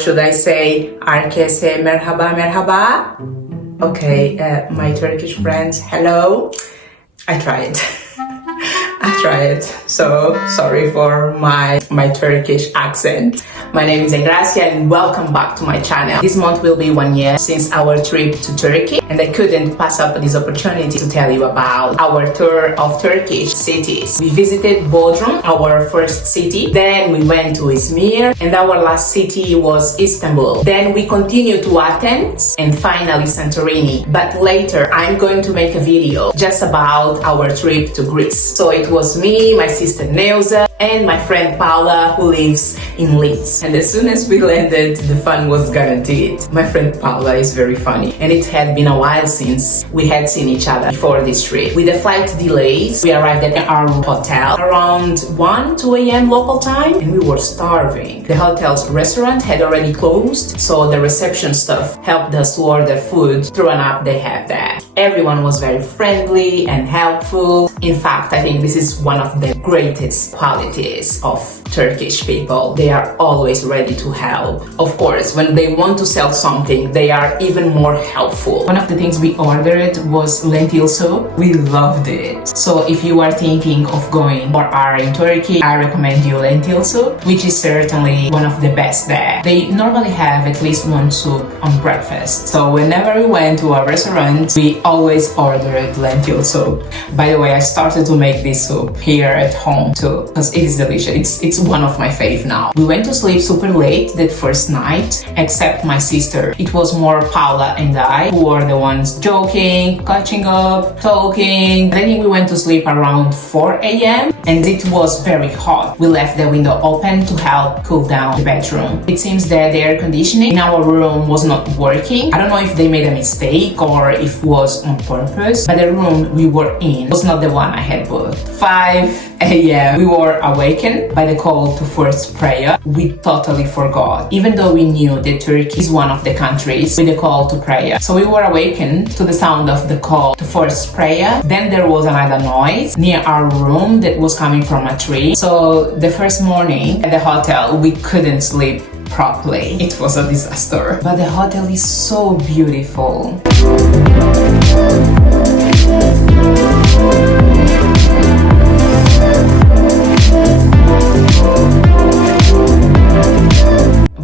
should I say herkese merhaba merhaba? Okay, my Turkish friends, hello. I tried. So sorry for my Turkish accent. My name is Gracia and welcome back to my channel. This month will be 1 year since our trip to Turkey, and I couldn't pass up this opportunity to tell you about our tour of Turkish cities. We visited Bodrum, our first city, then we went to Izmir, and our last city was Istanbul. Then we continued to Athens and finally Santorini. But later I'm going to make a video just about our trip to Greece. So it was me, my sister Neuza, and my friend Paula, who lives in Leeds. And as soon as we landed, the fun was guaranteed. My friend Paula is very funny, and it had been a while since we had seen each other before this trip. With the flight delays, we arrived at our hotel around 2 a.m. local time, and we were starving. The hotel's restaurant had already closed, so the reception staff helped us to order food through an app they have there. Everyone was very friendly and helpful. In fact, I think this is one of the greatest qualities of Turkish people. They are always ready to help. Of course, when they want to sell something, they are even more helpful. One of the things we ordered was lentil soup. We loved it. So if you are thinking of going or are in Turkey, I recommend you lentil soup, which is certainly one of the best there. They normally have at least one soup on breakfast. So whenever we went to a restaurant, we always ordered lentil soup. By the way, I started to make this soup here at home too, because it is delicious. It's one of my fave now. We went to sleep super late that first night, except my sister. It was more Paula and I who were the ones joking, catching up, talking. I think we went to sleep around 4 a.m. and it was very hot. We left the window open to help cool down the bedroom. It seems that the air conditioning in our room was not working. I don't know if they made a mistake or if it was on purpose, but the room we were in was not the one I had booked. 5 a.m. We were awakened by the call to first prayer. We totally forgot, even though we knew that Turkey is one of the countries with the call to prayer. So we were awakened to the sound of the call to first prayer. Then there was another noise near our room that was coming from a tree. So the first morning at the hotel, we couldn't sleep properly. It was a disaster. But the hotel is so beautiful.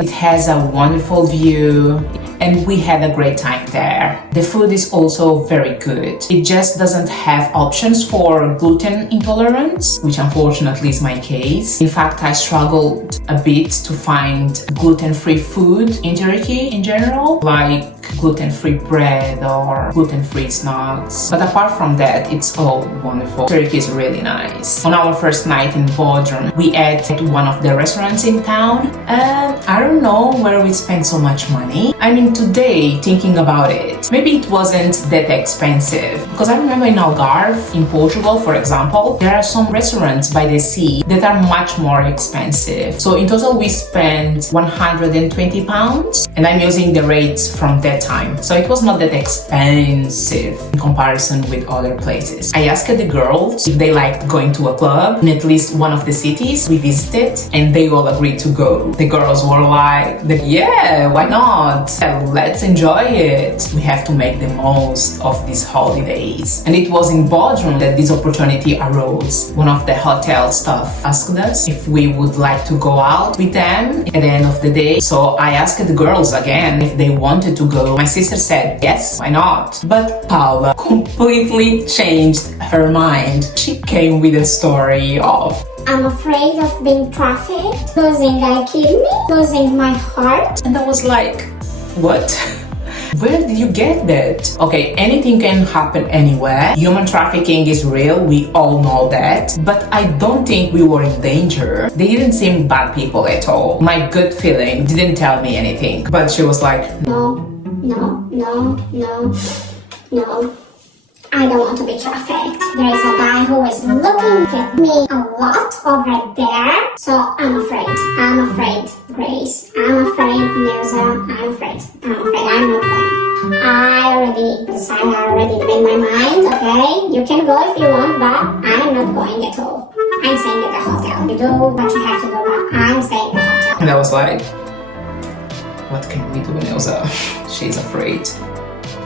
It has a wonderful view and we had a great time there. The food is also very good. It just doesn't have options for gluten intolerance, which unfortunately is my case. In fact, I struggled a bit to find gluten-free food in Turkey in general, like gluten-free bread or gluten-free snacks. But apart from that, it's all wonderful. Turkey is really nice. On our first night in Bodrum, we ate at one of the restaurants in town. I don't know where we spent so much money. I mean, today, thinking about it, maybe it wasn't that expensive. Because I remember in Algarve, in Portugal, for example, there are some restaurants by the sea that are much more expensive. So in total, we spent £120, and I'm using the rates from that time. So it was not that expensive in comparison with other places. I asked the girls if they liked going to a club in at least one of the cities we visited, and they all agreed to go. The girls were like, yeah, why not? Let's enjoy it. We have to make the most of these holidays. And it was in Bodrum that this opportunity arose. One of the hotel staff asked us if we would like to go out with them at the end of the day. So I asked the girls again if they wanted to go. My sister said, yes, why not? But Paula completely changed her mind. She came with a story of, I'm afraid of being trafficked, losing a kidney, losing my heart. And I was like, what? Where did you get that? Okay, anything can happen anywhere. Human trafficking is real, we all know that. But I don't think we were in danger. They didn't seem bad people at all. My gut feeling didn't tell me anything. But she was like, no. I don't want to be trafficked. There is a guy who is looking at me a lot over there. So I'm afraid, Grace. I'm afraid, Neuza. I'm afraid. I'm not going. I already decided, I already made my mind, okay? You can go if you want, but I'm not going at all. I'm staying at the hotel. You do what you have to do, but I'm staying at the hotel. And I was like, what can we do, Elsa? She's afraid.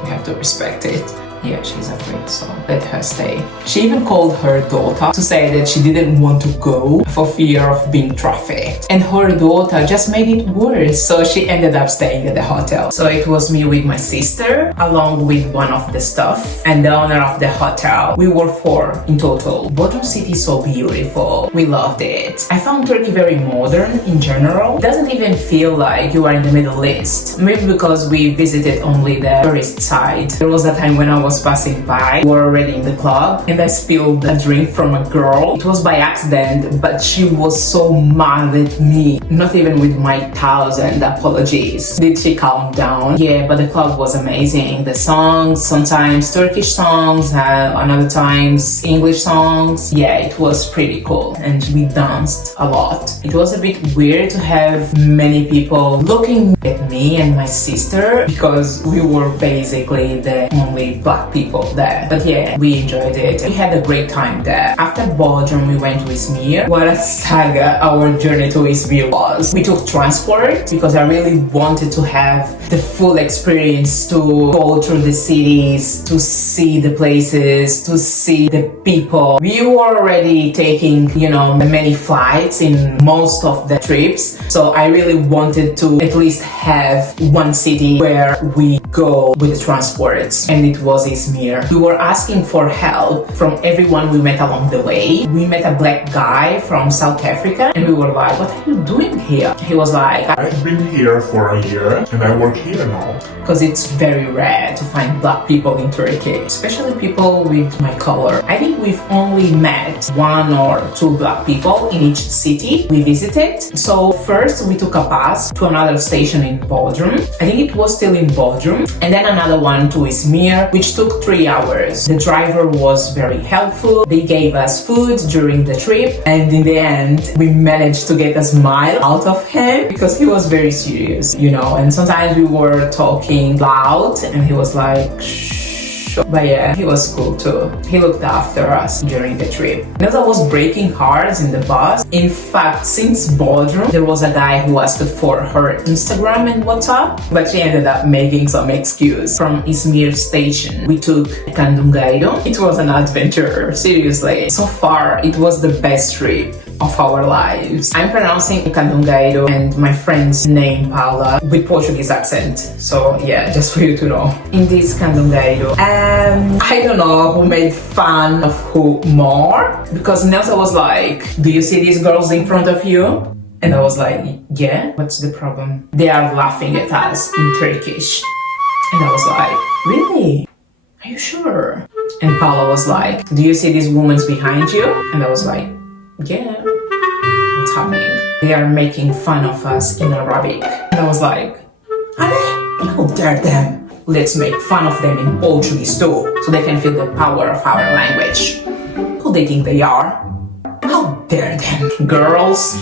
We have to respect it. Yeah, she's afraid, so let her stay. She even called her daughter to say that she didn't want to go for fear of being trafficked. And her daughter just made it worse, so she ended up staying at the hotel. So it was me with my sister, along with one of the staff and the owner of the hotel. We were 4 in total. Bodrum city is so beautiful. We loved it. I found Turkey very modern in general. It doesn't even feel like you are in the Middle East. Maybe because we visited only the tourist side. There was a time when I was passing by, we were already in the club, and I spilled a drink from a girl. It was by accident, but she was so mad at me. Not even with my 1,000 apologies did she calm down. Yeah, but the club was amazing. The songs, sometimes Turkish songs, another times English songs. Yeah, it was pretty cool, and we danced a lot. It was a bit weird to have many people looking at me and my sister because we were basically the only black people there. But yeah, we enjoyed it. We had a great time there. After Bodrum, we went to Izmir. What a saga our journey to Izmir was. We took transport because I really wanted to have the full experience to go through the cities, to see the places, to see the people. We were already taking, many flights in most of the trips. So I really wanted to at least have one city where we go with the transports, and it was Izmir. We were asking for help from everyone we met along the way. We met a black guy from South Africa, and we were like, what are you doing here? He was like, I've been here for a year and I work here now. Because it's very rare to find black people in Turkey, especially people with my color. I think we've only met 1 or 2 black people in each city we visited. So first we took a bus to another station in Bodrum. I think it was still in Bodrum, and then another one to Izmir, which took 3 hours. The driver was very helpful. They gave us food during the trip, and in the end we managed to get a smile out of him because he was very serious, and sometimes we were talking loud and he was like, shh. But yeah, he was cool too. He looked after us during the trip. Nelsa was breaking hearts in the bus. In fact, since Bodrum, there was a guy who asked for her Instagram and WhatsApp, but she ended up making some excuse. From Izmir station, we took Kandungairo. It was an adventure, seriously. So far, it was the best trip of our lives. I'm pronouncing Kandungairo and my friend's name Paula with Portuguese accent. So yeah, just for you to know. In this Kandungairo, I don't know who made fun of who more, because Nelsa was like, do you see these girls in front of you? And I was like, yeah, what's the problem? They are laughing at us in Turkish. And I was like, really? Are you sure? And Paula was like, do you see these women behind you? And I was like, yeah, what's happening? They are making fun of us in Arabic. And I was like, how dare them? Let's make fun of them in Portuguese too, so they can feel the power of our language. Who they think they are? How dare them? Girls,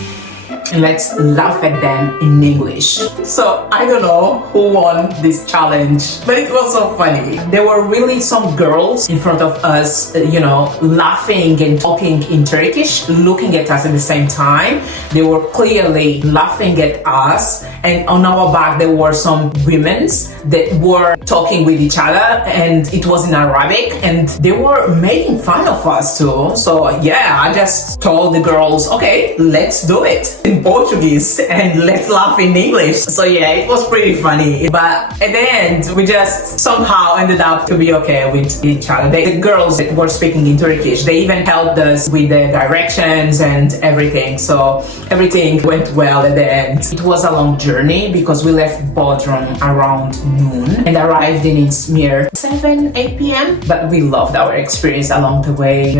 and let's laugh at them in English. So I don't know who won this challenge, but it was so funny. There were really some girls in front of us, laughing and talking in Turkish, looking at us at the same time. They were clearly laughing at us, and on our back there were some women that were talking with each other, and it was in Arabic, and they were making fun of us too. So yeah, I just told the girls, okay, let's do it in Portuguese and let's laugh in English. So yeah, it was pretty funny, but at the end we just somehow ended up to be okay with each other. The girls that were speaking in Turkish, they even helped us with the directions and everything, so everything went well at the end. It was a long journey because we left Bodrum around noon and arrived in Izmir 7-8 p.m. But we loved our experience along the way,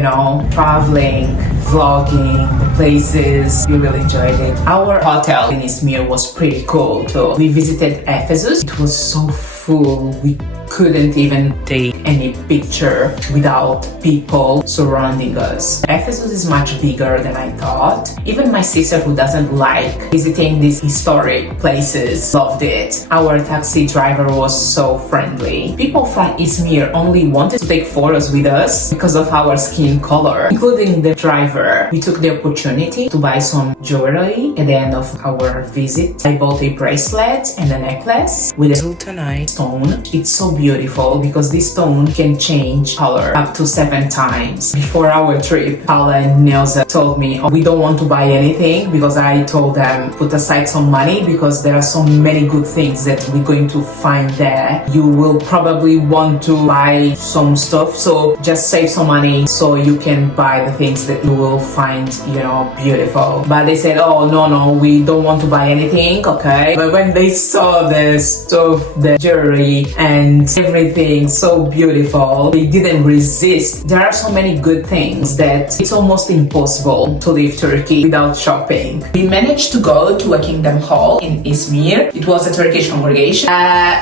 traveling, vlogging, the places. We really enjoyed it. Our hotel in Izmir was pretty cool too. We visited Ephesus. It was so full. We couldn't even take any picture without people surrounding us. Ephesus is much bigger than I thought. Even my sister, who doesn't like visiting these historic places, loved it. Our taxi driver was so friendly. People from Izmir only wanted to take photos with us because of our skin color, including the driver. We took the opportunity to buy some jewelry at the end of our visit. I bought a bracelet and a necklace with a sultanite stone. It's so beautiful because this stone can change color up to 7 times. Before our trip, Paula and Nelsa told me, oh, we don't want to buy anything, because I told them put aside some money because there are so many good things that we're going to find there. You will probably want to buy some stuff, so just save some money so you can buy the things that you will find, beautiful. But they said, oh, no, we don't want to buy anything, okay? But when they saw the stuff, the jewelry and everything so beautiful, they didn't resist. There are so many good things that it's almost impossible to leave Turkey without shopping. We managed to go to a kingdom hall in Izmir. It was a Turkish congregation.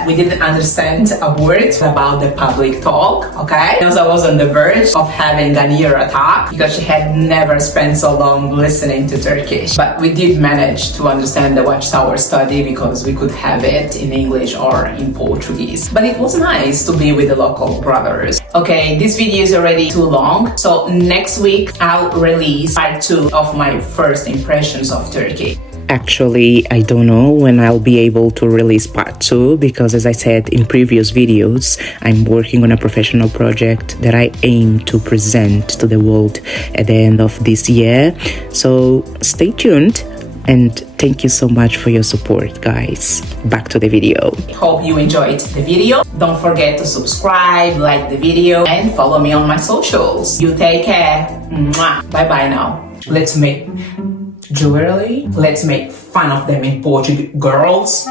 We didn't understand a word about the public talk, okay? Elsa was on the verge of having an ear attack because she had never spent so long listening to Turkish. But we did manage to understand the Watchtower study because we could have it in English or in Portuguese. But it was nice to be with the local brothers. Okay, this video is already too long, so next week I'll release part 2 of my first impressions of Turkey. Actually, I don't know when I'll be able to release part 2 because, as I said in previous videos, I'm working on a professional project that I aim to present to the world at the end of this year. So stay tuned and thank you so much for your support, guys. Back to the video. Hope you enjoyed the video. Don't forget to subscribe, like the video, and follow me on my socials. You take care. Mwah. Bye-bye now. Let's make jewelry. Let's make fun of them in Portuguese. Girls.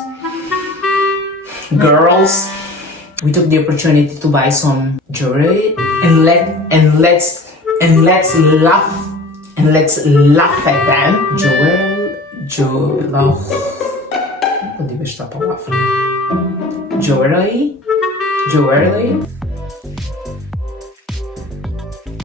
We took the opportunity to buy some jewelry and let's laugh at them. Jewelry.